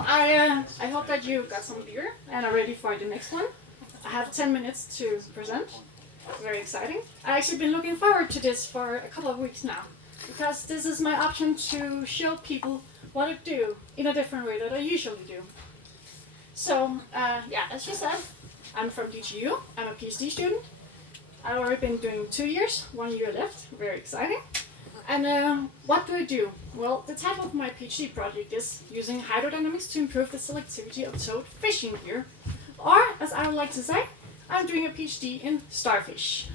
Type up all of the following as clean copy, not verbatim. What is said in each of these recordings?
Well, I hope that you got some beer and are ready for the next one. I have 10 minutes to present. Very exciting. I've actually been looking forward to this for a couple of weeks now, because this is my option to show people what I do in a different way than I usually do. So, as you said, I'm from DTU. I'm a PhD student. I've already been doing 2 years, 1 year left. Very exciting. And what do I do? Well, the title of my PhD project is using hydrodynamics to improve the selectivity of towed fishing gear. Or, as I would like to say, I'm doing a PhD in starfish.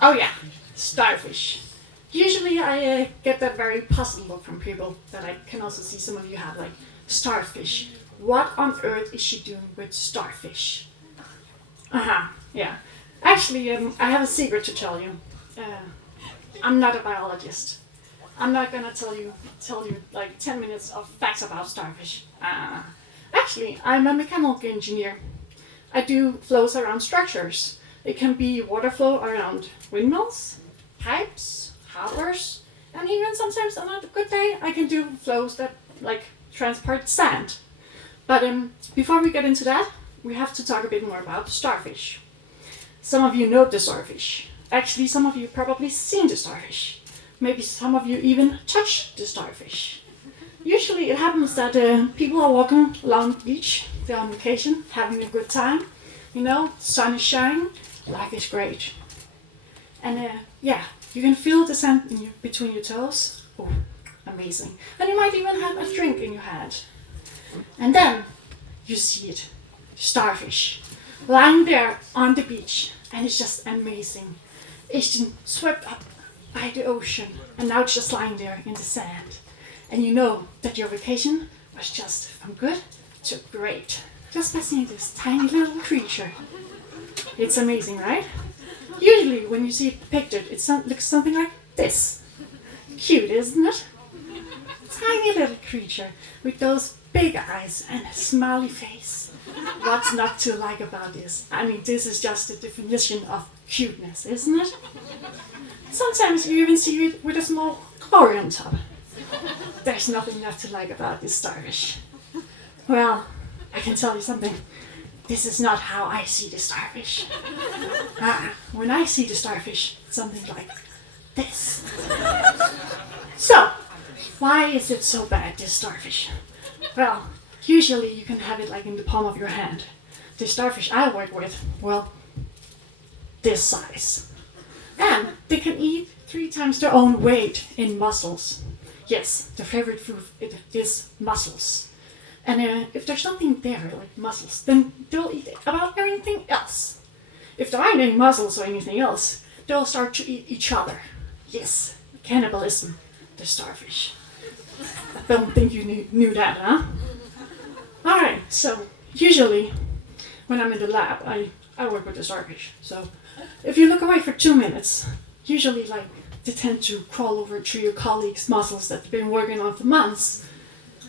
Oh yeah, starfish. Usually I get that very puzzled look from people that I can also see some of you have, like, starfish. What on earth is she doing with starfish? Yeah. Actually, I have a secret to tell you. I'm not a biologist. I'm not gonna tell you like 10 minutes of facts about starfish. Actually, I'm a mechanical engineer. I do flows around structures. It can be water flow around windmills, pipes, harbors, and even sometimes on a good day I can do flows that like transport sand. But before we get into that, we have to talk a bit more about starfish. Some of you know the starfish. Actually, some of you probably seen the starfish. Maybe some of you even touched the starfish. Usually it happens that people are walking along the beach, they're on vacation, having a good time. You know, sun is shining, life is great. And you can feel the sand between your toes. Oh, amazing. And you might even have a drink in your hand. And then you see it, starfish, lying there on the beach, and it's just amazing. It's been swept up by the ocean, and now it's just lying there in the sand. And you know that your vacation was just from good to great, just by seeing this tiny little creature. It's amazing, right? Usually when you see it depicted, it looks something like this. Cute, isn't it? Tiny little creature with those big eyes and a smiley face. What's not to like about this? I mean, this is just the definition of cuteness, isn't it? Sometimes you even see it with a small glory on top. There's nothing not to like about this starfish. Well, I can tell you something. This is not how I see the starfish. When I see the starfish, it's something like this. So, why is it so bad, this starfish? Well, usually you can have it like in the palm of your hand. The starfish I work with, well, this size. And they can eat 3 times their own weight in mussels. Yes, their favorite food is mussels. And if there's nothing there, like mussels, then they'll eat about everything else. If there aren't any mussels or anything else, they'll start to eat each other. Yes, cannibalism, the starfish. I don't think you knew that, huh? Alright, so usually when I'm in the lab, I work with the starfish. So if you look away for 2 minutes, usually like they tend to crawl over to your colleagues' muscles that they've been working on for months.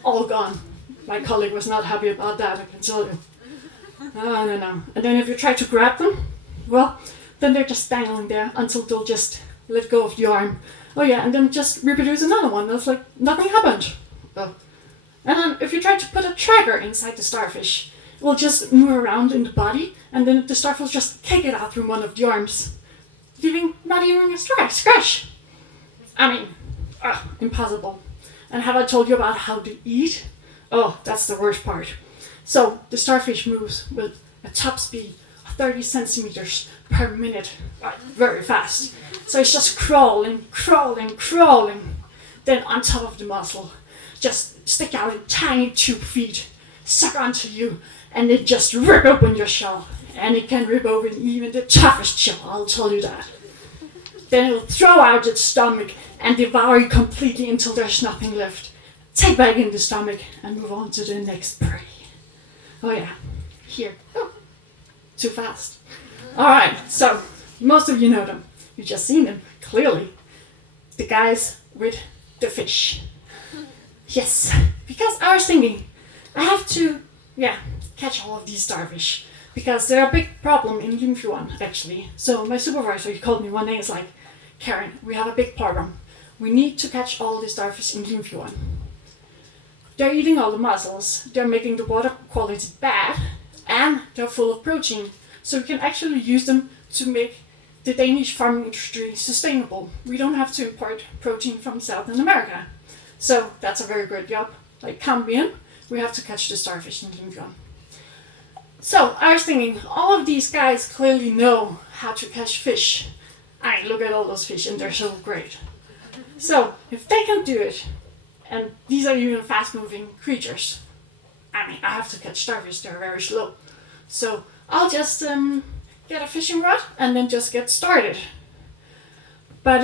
All gone. My colleague was not happy about that, I can tell you. No. And then if you try to grab them, well, then they're just dangling there until they'll just let go of the arm. Oh yeah, and then just reproduce another one. That's like nothing happened. Oh. And then if you try to put a tracker inside the starfish, it will just move around in the body, and then the starfish will just kick it out through one of the arms, leaving not even a scratch. I mean, impossible. And have I told you about how to eat? Oh, that's the worst part. So the starfish moves with a top speed of 30 centimeters per minute, very fast. So it's just crawling. Then on top of the mussel, just stick out a tiny tube feet, suck onto you, and it just rip open your shell. And it can rip open even the toughest shell, I'll tell you that. Then it'll throw out its stomach and devour you completely until there's nothing left. Take back in the stomach and move on to the next prey. Oh yeah, here. Oh, too fast. Alright, so most of you know them. You've just seen them, clearly. The guys with the fish. Yes, because I was thinking, I have to, catch all of these starfish. Because they're a big problem in Limfjorden, actually. So my supervisor, he called me one day, he's like, Karen, we have a big problem. We need to catch all the starfish in Limfjorden. they're eating all the mussels, they're making the water quality bad, and they're full of protein. So we can actually use them to make the Danish farming industry sustainable. We don't have to import protein from South America. So that's a very good job. Like, count me in, we have to catch the starfish in Limfjorden. So I was thinking, all of these guys clearly know how to catch fish. I look at all those fish and they're so great. So if they can do it, and these are even fast-moving creatures, I mean, I have to catch starfish, they're very slow. So I'll just get a fishing rod and then just get started. But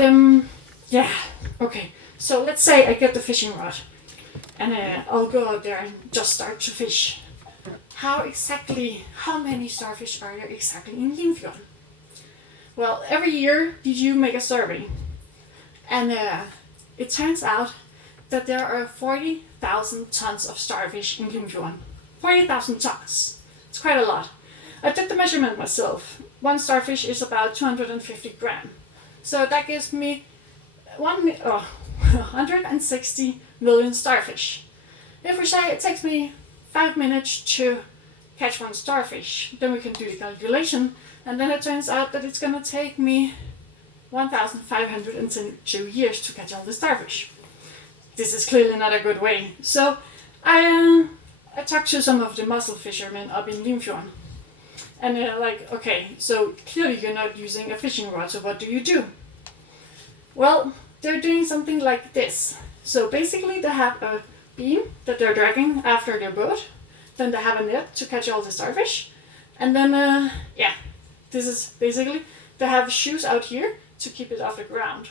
yeah, okay. So let's say I get the fishing rod and I'll go out there and just start to fish. How many starfish are there exactly in Limfjorden? Well, every year DGU make a survey, and it turns out that there are 40,000 tons of starfish in Limfjorden. 40,000 tons. It's quite a lot. I did the measurement myself. One starfish is about 250 grams. So that gives me 160 million starfish. If we say it takes me 5 minutes to catch one starfish, then we can do the calculation, and then it turns out that it's going to take me 1,502 years to catch all the starfish. This is clearly not a good way. So I talked to some of the mussel fishermen up in Limfjorden, and they're like, okay, so clearly you're not using a fishing rod, so what do you do? Well, they're doing something like this. So basically they have a beam that they're dragging after their boat, then they have a net to catch all the starfish, and then this is basically, they have shoes out here to keep it off the ground.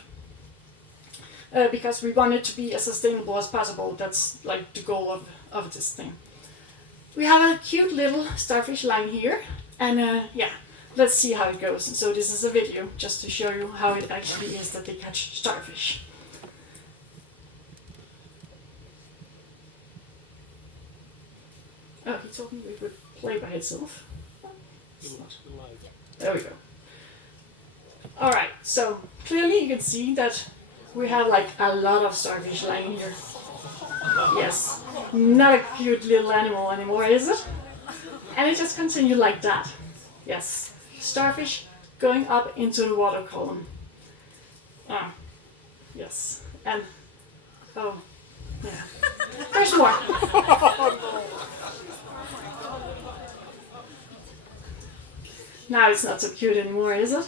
Because we want it to be as sustainable as possible. That's like the goal of this thing. We have a cute little starfish line here, and let's see how it goes. So this is a video just to show you how it actually is that they catch starfish. Oh, he told me it would play by itself. There we go. Alright, so clearly you can see that we have like a lot of starfish lying here. Yes, not a cute little animal anymore, is it? And it just continues like that. Yes, starfish going up into the water column. Yes, and oh, yeah, there's more. Now it's not so cute anymore, is it?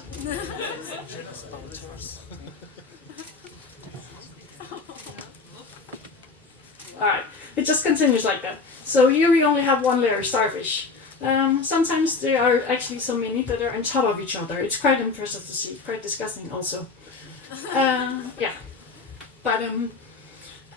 Alright, it just continues like that. So here we only have one layer of starfish. Sometimes there are actually so many that are on top of each other. It's quite impressive to see, quite disgusting also. But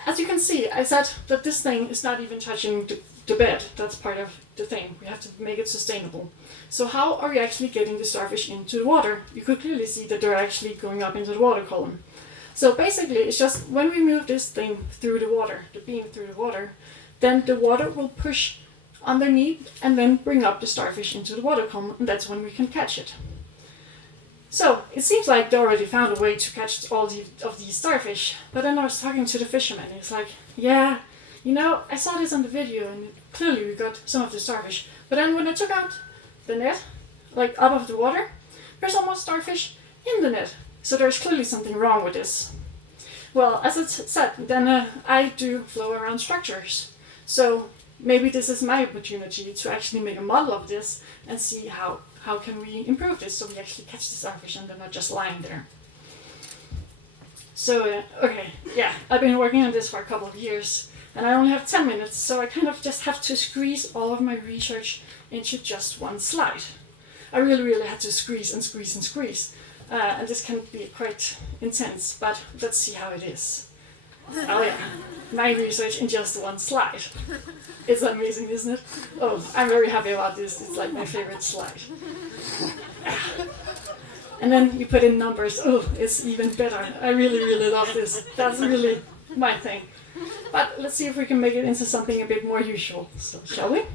as you can see, I said that this thing is not even touching the bed. That's part of the thing. We have to make it sustainable. So how are we actually getting the starfish into the water? You could clearly see that they're actually going up into the water column. So basically, it's just when we move this thing through the water, the beam through the water, then the water will push underneath and then bring up the starfish into the water column, and that's when we can catch it. So it seems like they already found a way to catch all of these starfish, but then I was talking to the fisherman, and he's like, yeah, you know, I saw this on the video, and clearly we got some of the starfish, but then when I took out the net, like up of the water, there's almost starfish in the net. So there's clearly something wrong with this. Well, as I said, then I do flow around structures. So maybe this is my opportunity to actually make a model of this and see how can we improve this so we actually catch the starfish and they're not just lying there. So, I've been working on this for a couple of years and I only have 10 minutes, so I kind of just have to squeeze all of my research into just one slide. I really had to squeeze and squeeze and squeeze. And this can be quite intense, but let's see how it is. Oh yeah, my research in just one slide. It's amazing, isn't it? Oh, I'm very happy about this. It's like my favorite slide. And then you put in numbers. Oh, it's even better. I really love this. That's really my thing. But let's see if we can make it into something a bit more usual. So, shall we?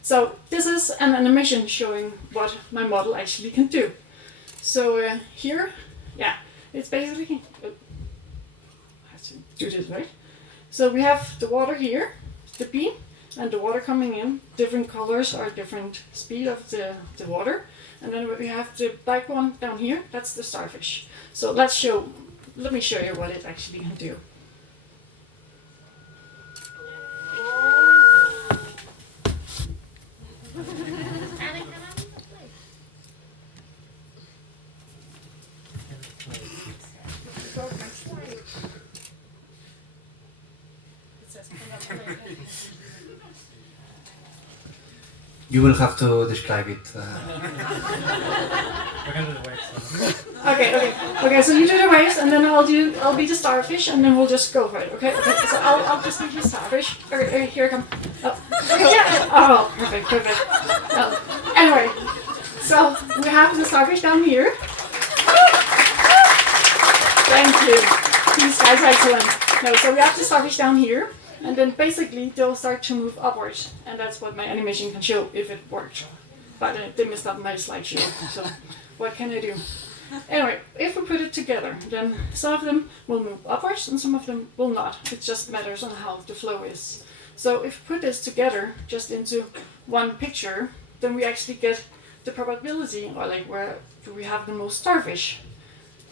So this is an animation showing what my model actually can do. So here, it's basically, I have to do this right. So we have the water here, the beam, and the water coming in. Different colors are different speed of the water. And then we have the black one down here, that's the starfish. So let me show you what it actually can do. You will have to describe it. We're gonna do the waves. Okay. So you do the waves, and then I'll be the starfish, and then we'll just go for it. Okay. So I'll just be the starfish. Okay, here I come. Oh, yeah. Oh, perfect. Anyway, so we have the starfish down here. Thank you. These guys are excellent. No, so we have the starfish down here. And then basically they'll start to move upwards, and that's what my animation can show if it worked. But they messed up my slideshow, so what can I do? Anyway, if we put it together, then some of them will move upwards and some of them will not. It just matters on how the flow is. So if we put this together just into one picture, then we actually get the probability, or like where do we have the most starfish.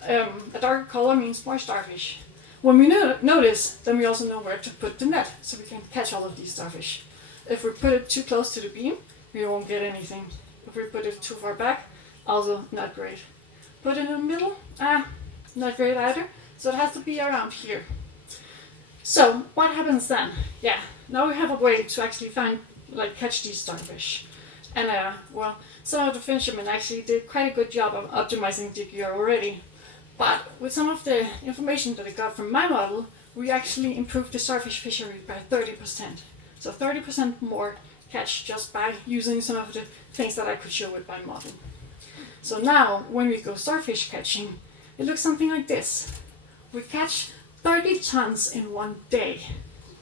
A darker color means more starfish. When we know this, then we also know where to put the net, so we can catch all of these starfish. If we put it too close to the beam, we won't get anything. If we put it too far back, also not great. Put it in the middle, not great either. So it has to be around here. So what happens then? Yeah, now we have a way to actually catch these starfish. And some of the fishermen actually did quite a good job of optimizing DPR already. But with some of the information that I got from my model, we actually improved the starfish fishery by 30%. So 30% more catch just by using some of the things that I could show with my model. So now, when we go starfish catching, it looks something like this. We catch 30 tons in one day.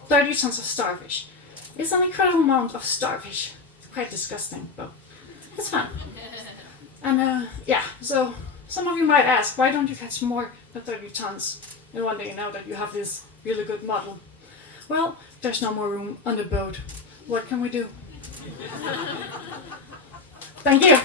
30 tons of starfish. It's an incredible amount of starfish. It's quite disgusting, but it's fun. And so some of you might ask, why don't you catch more than 30 tons in one day now that you have this really good model? Well, there's no more room on the boat. What can we do? Thank you.